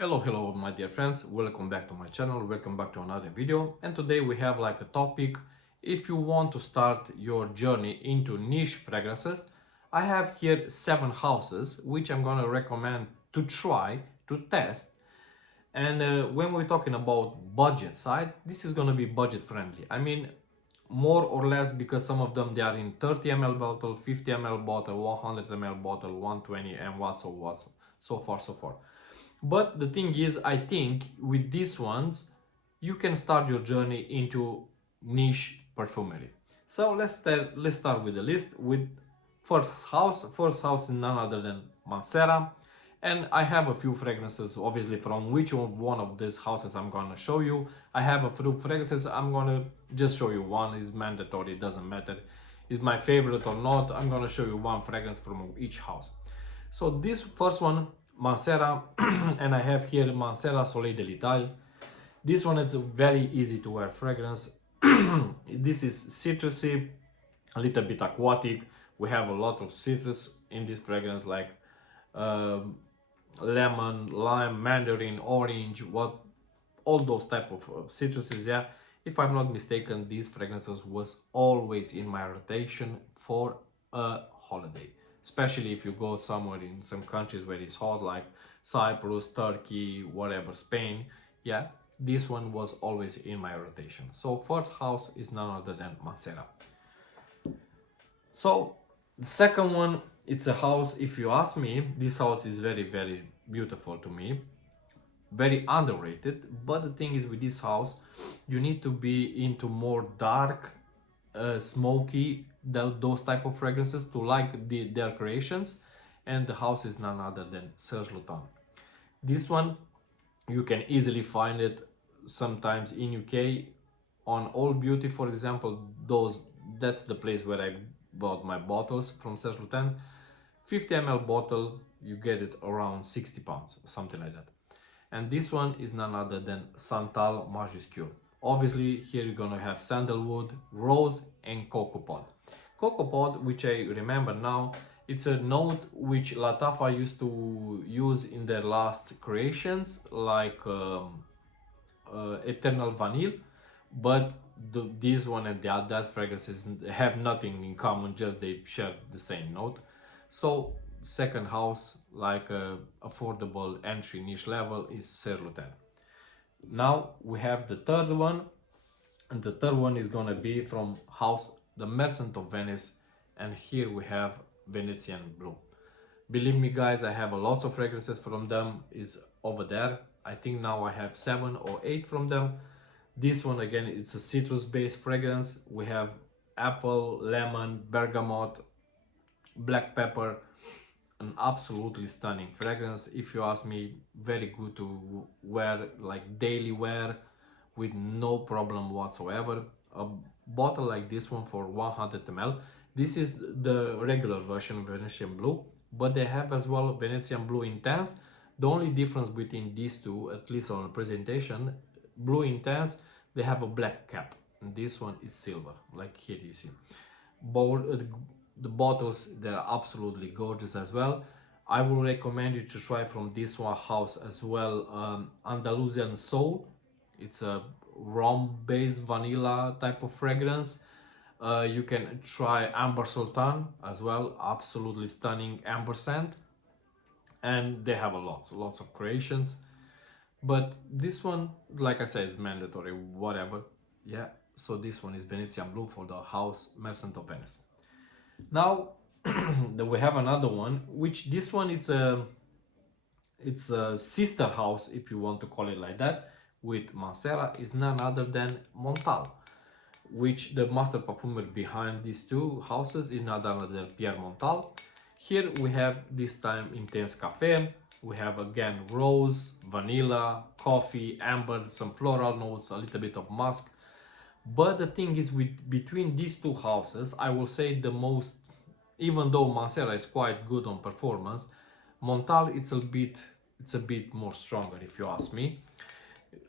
Hello my dear friends, welcome back to my channel, welcome back to another video. And today we have like a topic. If you want to start your journey into niche fragrances, I have here 7 houses which I'm gonna recommend to try, to test. And when we're talking about budget side, this is gonna be budget friendly. I mean, more or less, because some of them they are in 30 ml bottle, 50 ml bottle, 100 ml bottle, 120 and what so far so forth. But the thing is, I think with these ones you can start your journey into niche perfumery. So let's start with the list with first house is none other than Mancera. And I have a few fragrances, obviously, from which one of these houses I'm gonna show you. I have a few fragrances. I'm gonna just show you one. Is mandatory, it doesn't matter is my favorite or not. I'm gonna show you one fragrance from each house. So this first one, Mancera, and I have here Mancera Soleil de l'Italie. This one is a very easy to wear fragrance. This is citrusy, a little bit aquatic. We have a lot of citrus in this fragrance, like um lemon, lime, mandarin, orange, what all those type of citruses. Yeah, if I'm not mistaken, these fragrances was always in my rotation for a holiday, especially if you go somewhere in some countries where it's hot, like Cyprus, Turkey, whatever, Spain. Yeah, this one was always in my rotation. So first house is none other than Mancera. So the second one, it's a house. If you ask me, this house is very beautiful to me, very underrated. But the thing is, with this house you need to be into more dark, smoky, those type of fragrances to like their creations. And the house is none other than Serge Lutens. This one you can easily find it sometimes in UK on All Beauty, for example. That's the place where I bought my bottles from Serge Lutens. 50 ml bottle, you get it around £60, something like that. And this one is none other than Santal Majuscule. Obviously, here you're gonna have sandalwood, rose, and cocoa pod. Cocoa pod, which I remember now, it's a note which Latafa used to use in their last creations, like Eternal Vanille, but this one and that fragrances have nothing in common, just they share the same note. So second house, like affordable entry niche level, is Serge Lutens. Now we have the third one, and the third one is gonna be from house the Merchant of Venice, and here we have Venetian Blue. Believe me guys, I have a lots of fragrances from them, is over there. I think now I have 7 or 8 from them. This one again, it's a citrus based fragrance. We have apple, lemon, bergamot, black pepper. An absolutely stunning fragrance. If you ask me, very good to wear, like daily wear, with no problem whatsoever. A bottle like this one for 100 ml. This is the regular version of Venetian Blue, but they have as well Venetian Blue Intense. The only difference between these two, at least on the presentation, Blue Intense, they have a black cap, and this one is silver, like here you see. Both the bottles, they're absolutely gorgeous as well. I will recommend you to try from this one house as well, Andalusian Soul. It's a rum based vanilla type of fragrance. You can try Amber Sultan as well, absolutely stunning amber scent. And they have lots of creations, but this one, like I said, is mandatory, whatever. Yeah, so this one is Venetian Blue for the house Merchant of Venice. Now then we have another one, which this one it's a sister house, if you want to call it like that, with Mancera, is none other than Montal, which the master perfumer behind these two houses is none other than Pierre Montal. Here we have this time Intense Cafe. We have again rose, vanilla, coffee, amber, some floral notes, a little bit of musk. But the thing is, with between these two houses, I will say the most, even though Mancera is quite good on performance, Montal it's a bit more stronger, if you ask me.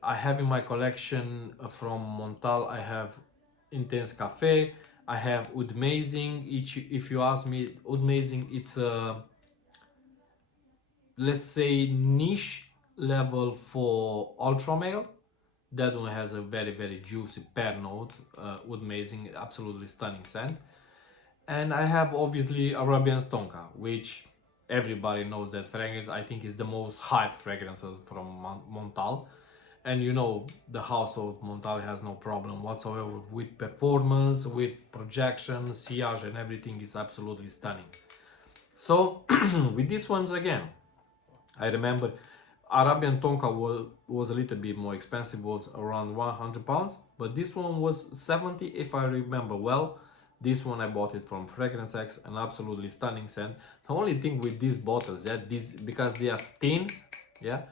I have in my collection from Montal, I have Intense Cafe, I have Oud Amazing. If you ask me, Oud Amazing, it's a, let's say, niche level for ultra male. That one has a very juicy pear note, wood amazing, absolutely stunning scent. And I have obviously Arabian Stonka, which everybody knows that fragrance. I think is the most hyped fragrances from Montal. And you know, the household Montal has no problem whatsoever with performance, with projection, sillage, and everything is absolutely stunning. So with these ones again, I remember Arabian Tonka was a little bit more expensive, was around 100 pounds, but this one was 70 if I remember well. This one I bought it from Fragrance X, an absolutely stunning scent. The only thing with these bottles, yeah, these because they are thin, yeah,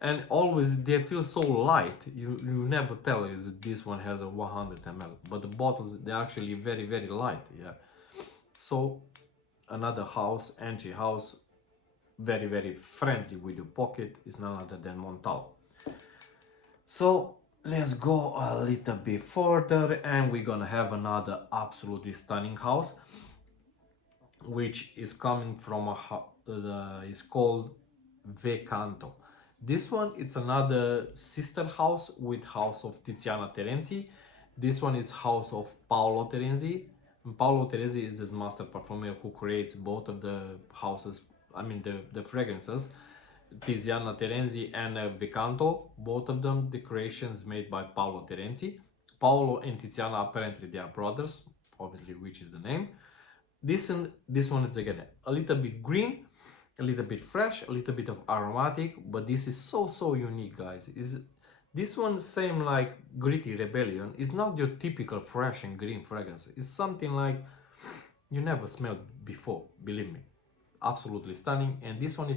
and always they feel so light. You never tell is this one has a 100 ml, but the bottles they're actually very light, yeah. So another house, entry house, very friendly with your pocket is none other than Montal. So let's go a little bit further and we're gonna have another absolutely stunning house which is coming from is called Vecanto. This one it's another sister house with house of Tiziana Terenzi. This one is house of Paolo Terenzi. And Paolo Terenzi is this master perfumer who creates both of the houses, I mean the fragrances. Tiziana Terenzi and Vecanto, both of them the creations made by Paolo Terenzi. Paolo and Tiziana apparently they are brothers, obviously which is the name. This one is again a little bit green, a little bit fresh, a little bit of aromatic, but this is so unique, guys. Is this one same like Gritty Rebellion? Is not your typical fresh and green fragrance. It's something like you never smelled before. Believe me, absolutely stunning. And this one,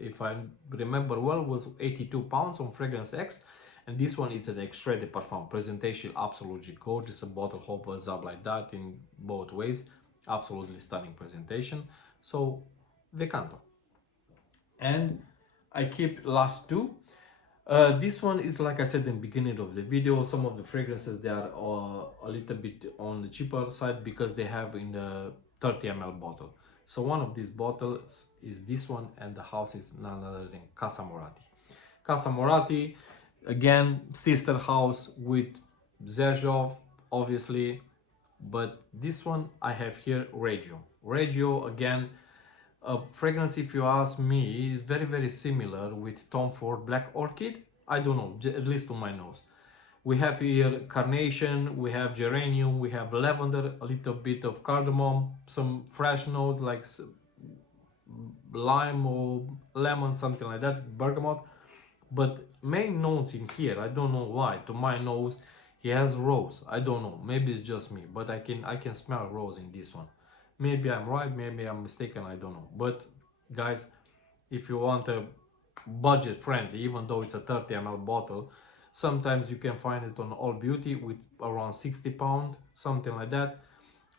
if I remember well, was 82 pounds on Fragrance X. And this one is an extrait de parfum. Presentation absolutely gorgeous. A bottle opens up like that in both ways. Absolutely stunning presentation. So Vecanto. And I keep last two. This one is like I said in the beginning of the video. Some of the fragrances they are a little bit on the cheaper side because they have in the 30 ml bottle. So one of these bottles is this one, and the house is none other than Casa Morati. Casa Morati, again, sister house with Zerjov, obviously, but this one I have here Regio. Regio, again, a fragrance, if you ask me, is very similar with Tom Ford Black Orchid. I don't know, at least to my nose. We have here carnation, we have geranium, we have lavender, a little bit of cardamom, some fresh notes like lime or lemon, something like that, bergamot. But main notes in here, I don't know why. To my nose, he has rose. I don't know. Maybe it's just me, but I can smell rose in this one. Maybe I'm right, maybe I'm mistaken. I don't know. But guys, if you want a budget friendly, even though it's a 30 ml bottle, sometimes you can find it on All Beauty with around 60 pound, something like that.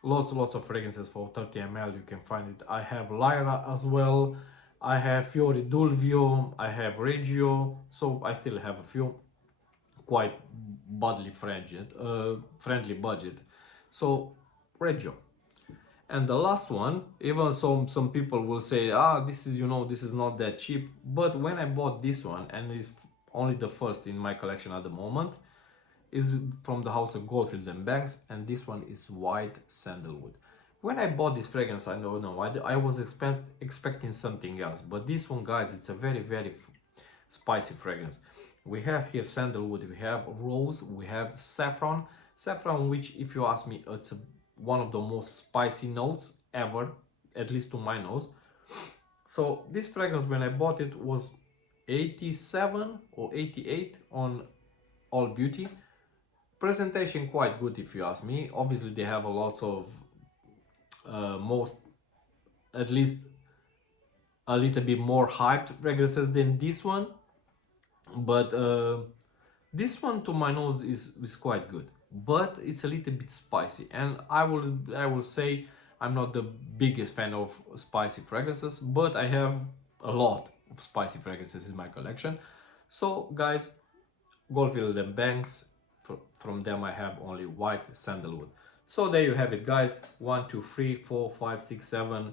Lots of fragrances for 30 ml. You can find it. I have Lyra as well. I have Fiori Dulvio, I have Reggio, so I still have a few quite friendly budget. So Reggio. And the last one, even some people will say, this is this is not that cheap. But when I bought this one, and it's only the first in my collection at the moment, is from the house of Goldfield and Banks, and this one is white sandalwood. When I bought this fragrance, I don't know why I was expecting something else, but this one, guys, it's a very spicy fragrance. We have here sandalwood, we have rose, we have saffron, which, if you ask me, it's one of the most spicy notes ever, at least to my nose. So this fragrance, when I bought it, was 87 or 88 on All Beauty. Presentation quite good, if you ask me. Obviously they have a lot of most, at least a little bit more hyped fragrances than this one, but this one to my nose is quite good, but it's a little bit spicy, and I will say I'm not the biggest fan of spicy fragrances, but I have a lot of spicy fragrances in my collection. So guys, Goldfield and Banks, from them I have only white sandalwood. So there you have it, guys. 1 2 3 4 5 6 7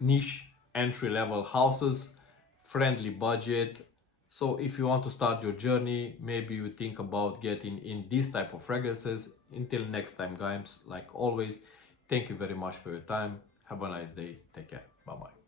niche entry level houses friendly budget. So if you want to start your journey, maybe you think about getting in this type of fragrances. Until next time, guys, like always, thank you very much for your time. Have a nice day. Take care. Bye bye.